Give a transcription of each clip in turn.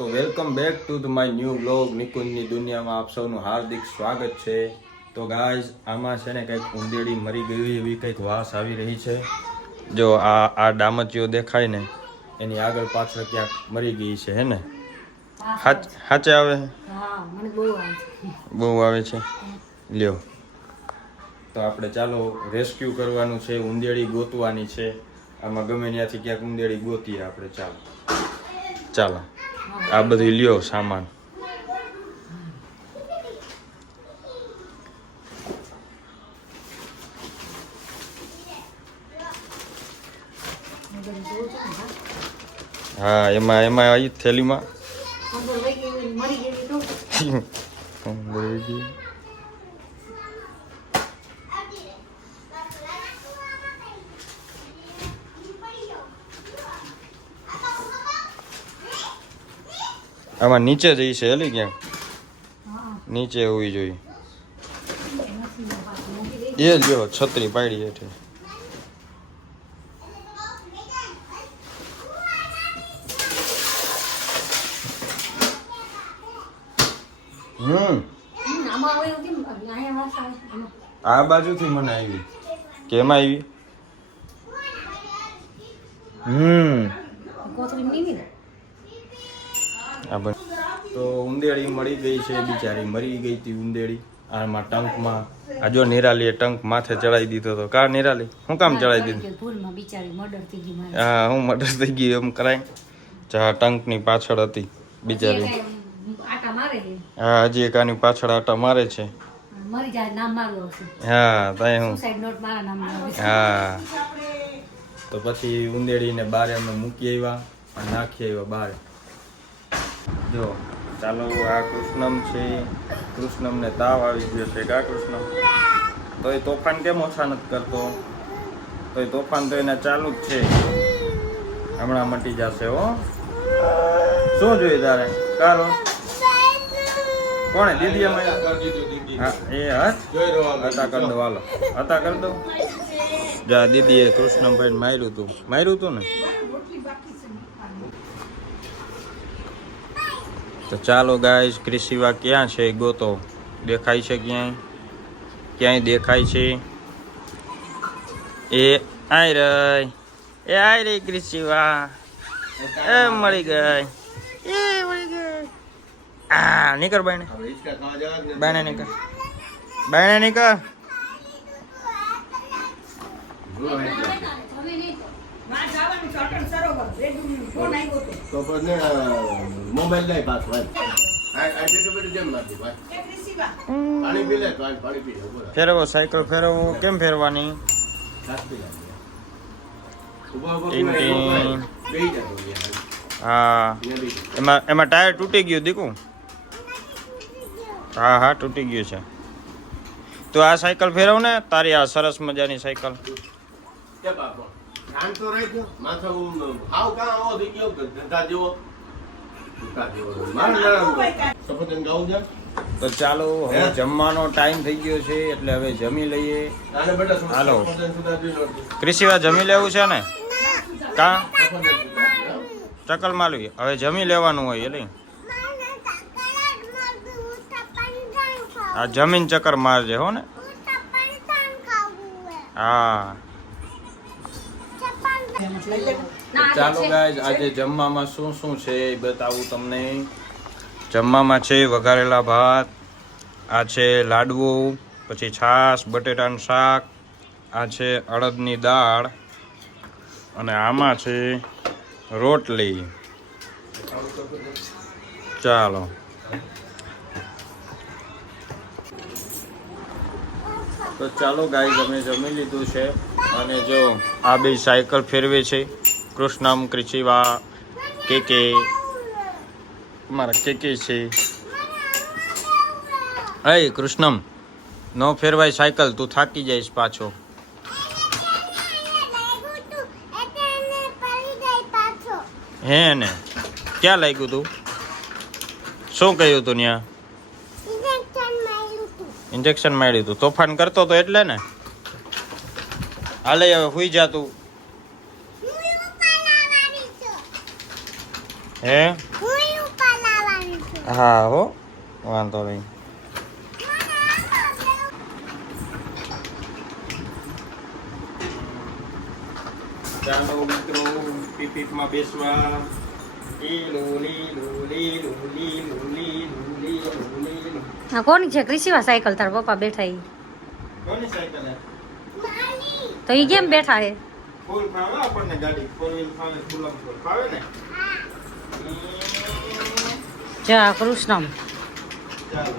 તો welcome back to the my new blog નિકુંજની દુનિયામાં આપ સૌનું હાર્દિક સ્વાગત છે. તો ગાઈઝ આમાં છે ને કંઈક ઉંદેડી મરી ગઈ એવી કંઈક વાસ આવી રહી છે. જો આ ડામચીઓ દેખાય ને એની આગળ પાછળ ક્યાંક મરી ગઈ છે હે ને? હાચે આવે? બહુ આવે છે. લ્યો તો આપણે ચાલો રેસ્ક્યુ કરવાનું છે, ઉંદેડી ગોતવાની છે. આમાં ગમે ત્યાંથી ક્યાંક ઉંદેડી ગોતીએ આપણે. ચાલો આ બધું લ્યો સામાન. હા એમાં આવી થેલીમાં આમાં નીચે જઈ છે હેલી ક્યાંક નીચે હોવી જોઈએ. એ લ્યો છત્રી પાડી હેઠે. આ બાજુથી મને આવી. કેમ આવી? તો ઉંદેડી મળી ગઈ છે બિચારી, મરી ગઈ હતી ઉંદેડી. આમાં ટંકમાં આ જો નિરાલીએ ટંક માથે ચડાવી દીધો હતો. કા નિરાલી શું કામ ચડાવી દીધું? હા હું મર્ડર થઈ ગઈ એમ કરાય. જા ટંકની પાછળ હતી બિચારી. હા હજી એક આની પાછળ આટા મારે છે. હા તય હું હા. તો પછી ઉંદેડીને બારે અમે મૂકી આવ્યા અને નાખી આવ્યા બારે. જો ચાલો આ કૃષ્ણમ છે. કૃષ્ણમને તાવ આવી ગયો છે. કા કૃષ્ણમ તો એ તોફાન કેમ ઓછા નથી કરતો? તો એ તોફાન તો એને ચાલુ જ છે. હમણાં મટી જશે હો. શું જોઈએ તારે? કારો કોણે દીદી હા એ હતા કર દો હાલો. હતા કર દો. જા દીદીએ કૃષ્ણભાઈને માર્યું હતું ને. તો ચાલો ગાઈસ ક્રિશિવા ક્યાં છે ગોતો. દેખાય છે ક્યાંય દેખાય છે? એ આઈ રહી ક્રિશિવા. એ મળી ગઈ. આ નીકળ બાયણે નીકળ. ફેરવો સાયકલ ફેરવો. કેમ ફેરવાની? હા એમાં ટાયર તૂટી ગયું દીકું. હા તૂટી ગયું છે. તું આ સાયકલ ફેરવ ને તારી આ સરસ મજાની સાયકલ. તો ચાલો હવે જમવાનો ટાઈમ થઈ ગયો છે એટલે હવે જમી લઈએ. હાલો ક્રિશિવા જમી લેવું છે ને? કા ચકલ માલવી હવે જમી લેવાનું હોય એટલે આ જમીન ચક્કર મારજે હો ને. હા ચાલો ગાઈઝ આજે જમવામાં શું છે એ બતાવું તમને. જમવામાં છે વઘારેલા ભાત, આ છે લાડવો, પછી છાશ, બટેટાનું શાક, આ છે અડદની દાળ અને આમાં છે રોટલી. ચાલો તો ચાલો ગાઈઝ અમે જમી લીધું છે અને જો આ બે સાયકલ ફેરવે છે. કૃષ્ણમ ક્રિશિવા કે મારા કે છે. હે કૃષ્ણમ નો ફેરવાય સાયકલ, તું થાકી જઈશ પાછો. હે ને ક્યાં લાગ્યું તું? શું કહ્યું તું ત્યાં? ઇન્જેક્શન માર્યું તું. તોફાન કરતો તો એટલે ને. હાલે હવે હુઈ જા તું. હે હા હો વાંધો નહીં. ચાલો મિત્રો પીપીમાં બેસવા. હા કોની છે ક્રિશીવા સાયકલ તાર પપ્પા બેઠા ઈ કોની સાયકલ હે? તો ઈ કેમ બેઠા હે ફૂલ ફાવે આપણને ગાડી ફોર વ્હીલ ફાવે ફૂલ ફાવે ને. જા કૃષ્ણમ ચાલો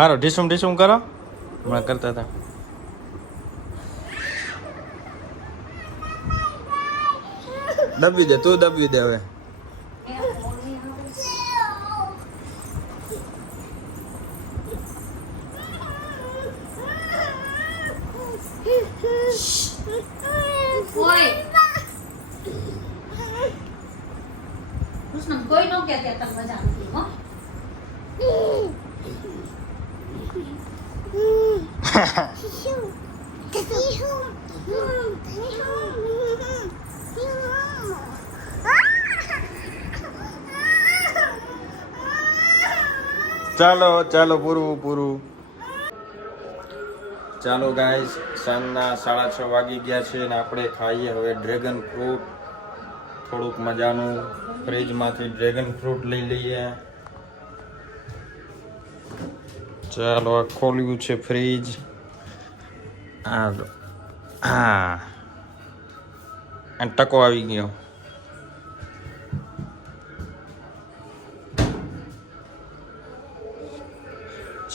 મારો ઢીસુમ ઢીસુમ કરો હમણાં કરતા હતા. દબી દે તું દબી દે હવે. કૃષ્ણમ કોઈ નો કે તને મજા નથી હો ચાલો ચાલો પૂરું. ચાલો ગાઈસ સાંજના 6:30 વાગી ગયા છે ને આપણે ખાઈએ હવે ડ્રેગન ફ્રૂટ. થોડુંક મજાનું ફ્રીજમાંથી ડ્રેગન ફ્રૂટ લઈ લઈએ. ચાલો આ ખોલ્યું છે ફ્રીજ. હા અને ટકો આવી ગયો.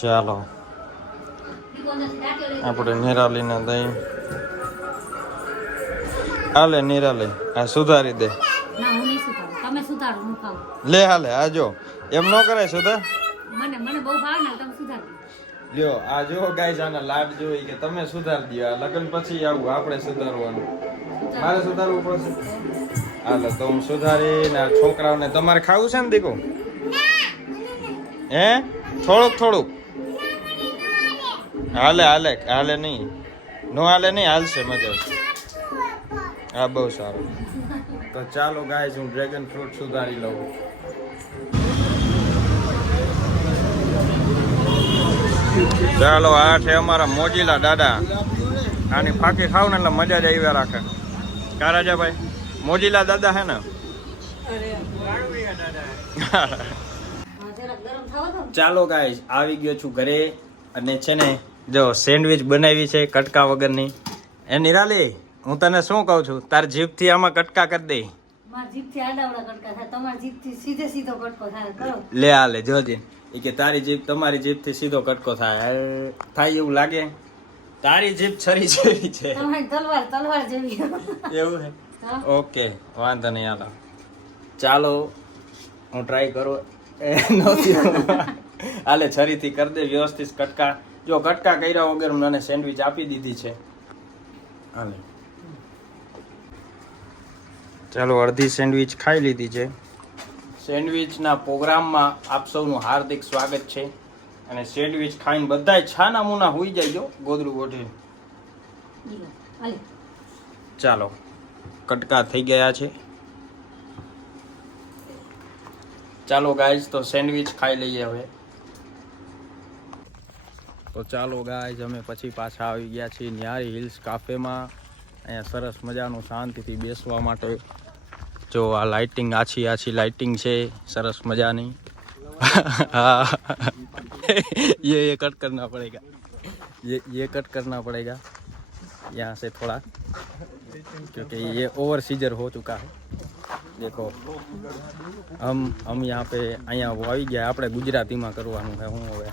ચાલો આપણે નિરાલીને દઈ હાલે નિરાલી આ સુધારી દે. ના હું નહીં સુધારું તમે સુધારો હું ખાવ લે હાલે આ જો એમ ન કરાય સુધાર. મને બહુ ભાવે ને તમે સુધારો લ્યો આ જો ગાઈસ આના લાડ જોઈ કે તમે સુધારી દો. આ લગ્ન પછી આવું આપણે સુધારવાનું. મારે સુધારવું પડશે. હાલો તો હું સુધારીને આ છોકરાઓને તમારે ખાવું છે ને દીકો હે થોડુંક હાલે નહીં નો હાલે નહીં હાલશે મજા આવશે. હા બહુ સારું. તો ચાલો ગાઈસ હું ડ્રેગન ફ્રૂટ સુધારી લઉં. ચાલો આ છે અમારા મોજીલા દાદા. આની ફાંકી ખાવ ને એટલે મજા જ આવ્યા રાખે. કા રાજાભાઈ મોજીલા દાદા હે ને. ચાલો ગાઈસ આવી ગયો છું ઘરે અને છે ને જો સેન્ડવિચ બનાવી છે કટકા વગરની. એ નિરાલી હું તને શું કહું છું તાર જીભથી આમાં કટકા કરી દે. માર જીભથી આડાવડા કટકા થાય તમાર જીભથી સીધો કટકો થાય કરો. લે આલે જોજે એ કે તારી જીભ તમારી જીભથી સીધો કટકો થાય એવું લાગે. તારી જીભ છરી જેવી છે. તમારી તલવાર જેવી એવું હે. ઓકે વાંધો નહીં હાલો ચાલો હું ટ્રાય કરું. હાલે છરીથી કરી દે વ્યવસ્થિત કટકા. જો કટકા કર્યા વગર મને સેન્ડવિચ આપી દીધી છે. હાલે ચાલો અડધી સેન્ડવિચ ખાઈ લીધી છે. સેન્ડવિચના પ્રોગ્રામમાં આપ સૌનું હાર્દિક સ્વાગત છે. અને સેન્ડવિચ ખાઈને બધાય છાના મુના હોઈ જાય ગોદરું ગોઠવી. ચાલો કટકા થઈ ગયા છે. ચાલો ગાઈઝ તો સેન્ડવિચ ખાઈ લઈએ હવે. તો ચાલો ગાઈઝ અમે પછી પાછા આવી ગયા છીએ ન્યારી હિલ્સ કાફેમાં. અહીંયા સરસ મજાનું શાંતિથી બેસવા માટે જો આ લાઇટિંગ આછી લાઇટિંગ છે સરસ મજાની. हाँ ये कट करना पड़ेगा. ये कट करना पड़ेगा यहाँ से थोड़ा क्योंकि ये ओवर सीजर हो चुका है. देखो हम यहाँ पे અહીંયા આવી ગયા. આપણે ગુજરાતીમાં કરવાનું છે. હું હવે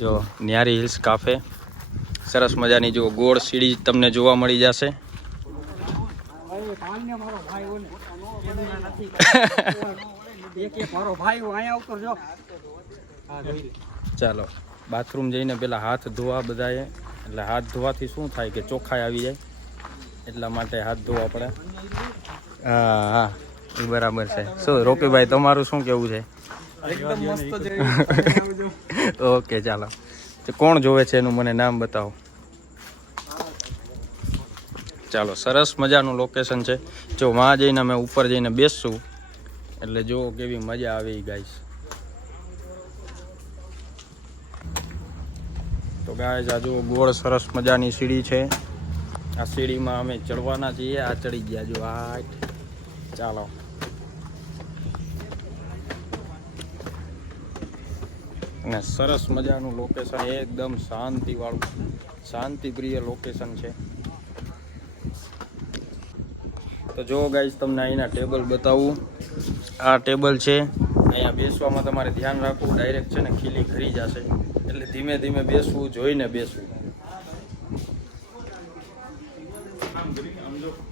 જો ન્યારી હિલ્સ કાફે સરસ મજાની જો ગોળ સીડી તમને જોવા મળી જશે. ચાલો બાથરૂમ જઈને પેલા હાથ ધોવા બધાએ. એટલે હાથ ધોવાથી શું થાય કે ચોખ્ખાઈ આવી જાય એટલા માટે હાથ ધોવા પડે. હા હા એ બરાબર છે. શું રોકીભાઈ તમારું શું કેવું છે? એકદમ મસ્ત છે. ઓકે ચાલો કોણ જોવે છે એનું મને નામ બતાવો. ચાલો, સરસ મજાનું લોકેશન છે. જો માં જઈને અમે ઉપર જઈને બેસશું એટલે જો કેવી મજા આવી ગાઈસ. તો ગાઈસ આ જો ગોળ સરસ મજાની સીડી છે. આ સીડીમાં અમે ચડવાના છીએ. આ ચડી ગયા જો આ. ચાલો અને સરસ મજાનું લોકેશન, એકદમ શાંતિવાળું, શાંતિપ્રિય લોકેશન છે. તો જો ગાઈસ તમને અહીંના ટેબલ બતાવું. આ ટેબલ છે. અહીંયા બેસવામાં તમારે ધ્યાન રાખવું. ડાયરેક્ટ છે ને ખીલી ખરી જશે એટલે ધીમે ધીમે બેસવું, જોઈને બેસવું.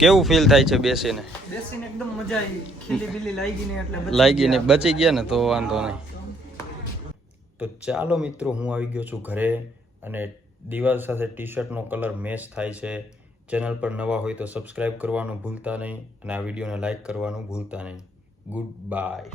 કેવું ફીલ થાય છે બેસીને? બેસીને એકદમ મજા આવી. ખીલી બીલી લાગી ને બચી ગયા ને તો વાંધો નહીં. તો ચાલો મિત્રો, હું આવી ગયો છું ઘરે અને દિવાલ સાથે ટી શર્ટનો કલર મેચ થાય છે. ચેનલ પર નવા હોય તો સબસ્ક્રાઈબ કરવાનું ભૂલતા નહીં અને આ વિડીયોને લાઈક કરવાનું ભૂલતા નહીં. Good bye.